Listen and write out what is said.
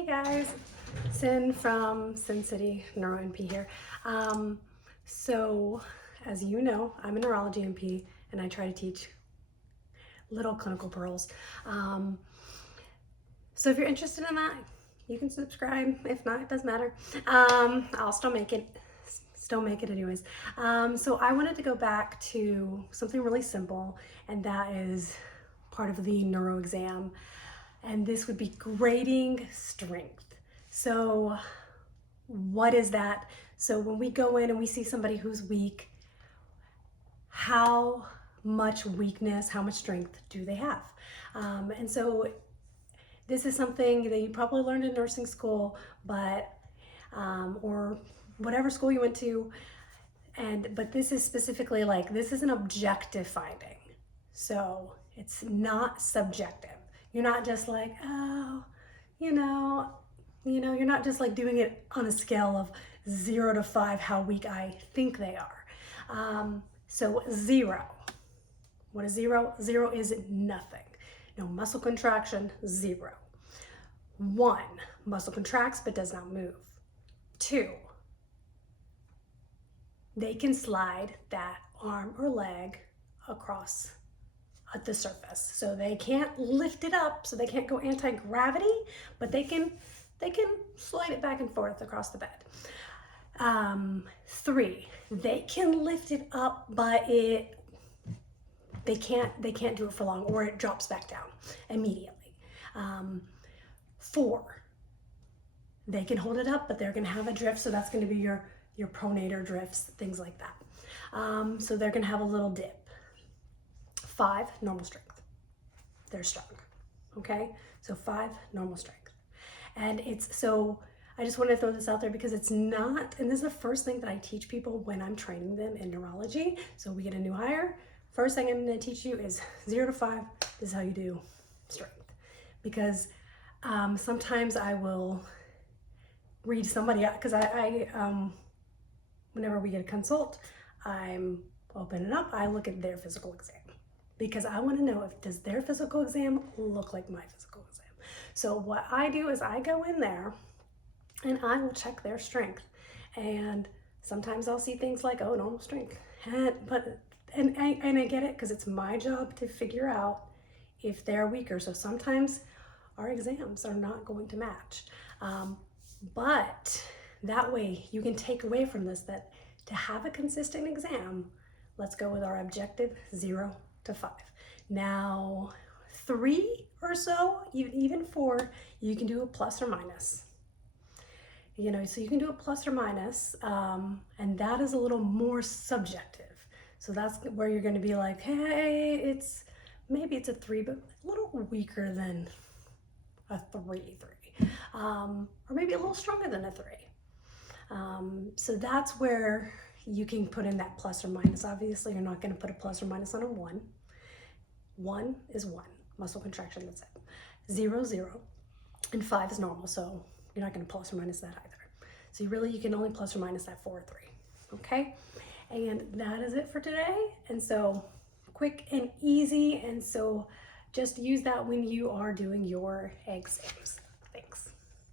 Hey guys, Sin from Sin City Neuro NP here. So as you know, I'm a neurology NP and I try to teach little clinical pearls. So if you're interested in that, you can subscribe. If not, it doesn't matter. I'll still make it. Anyways. So I wanted to go back to something really simple, and that is part of the neuro exam. And this would be grading strength. So what is that? So when we go in and we see somebody who's weak, how much weakness, how much strength do they have? And so this is something that you probably learned in nursing school, but or whatever school you went to, but this is specifically this is an objective finding. So it's not subjective. You're not just like, oh, you're not just like doing it on a scale of 0 to 5, how weak I think they are. So 0. What is 0? 0 is nothing. No muscle contraction, 0. 1, muscle contracts but does not move. 2, they can slide that arm or leg across at the surface. So they can't lift it up, so they can't go anti-gravity, but they can slide it back and forth across the bed. 3, they can lift it up, but they can't do it for long, or it drops back down immediately. 4, they can hold it up, but they're gonna have a drift, so that's gonna be your pronator drifts, things like that. So they're gonna have a little dip. 5, normal strength. They're strong, okay? So 5, normal strength. And I just want to throw this out there because it's not, and this is the first thing that I teach people when I'm training them in neurology. So we get a new hire, first thing I'm going to teach you is 0 to 5, this is how you do strength. Because sometimes I will read somebody out, because I whenever we get a consult, I'm open it up, I look at their physical exam. Because I want to know, does their physical exam look like my physical exam? So what I do is I go in there and I will check their strength. And sometimes I'll see things like, oh, normal strength. And I get it, because it's my job to figure out if they're weaker. So sometimes our exams are not going to match. But that way you can take away from this that to have a consistent exam, let's go with our objective 0 to 5. Now 3 or so, even 4, you can do a plus or minus. So you can do a plus or minus, and that is a little more subjective. So that's where you're going to be like, hey, maybe it's a 3, but a little weaker than a 3, or maybe a little stronger than a 3. So that's where you can put in that plus or minus. Obviously, you're not going to put a plus or minus on a 1. 1 is 1, muscle contraction, that's it. 0, 0, and 5 is normal, so you're not going to plus or minus that either. So you can only plus or minus that 4 or 3, okay? And that is it for today. And so quick and easy, and so just use that when you are doing your exams.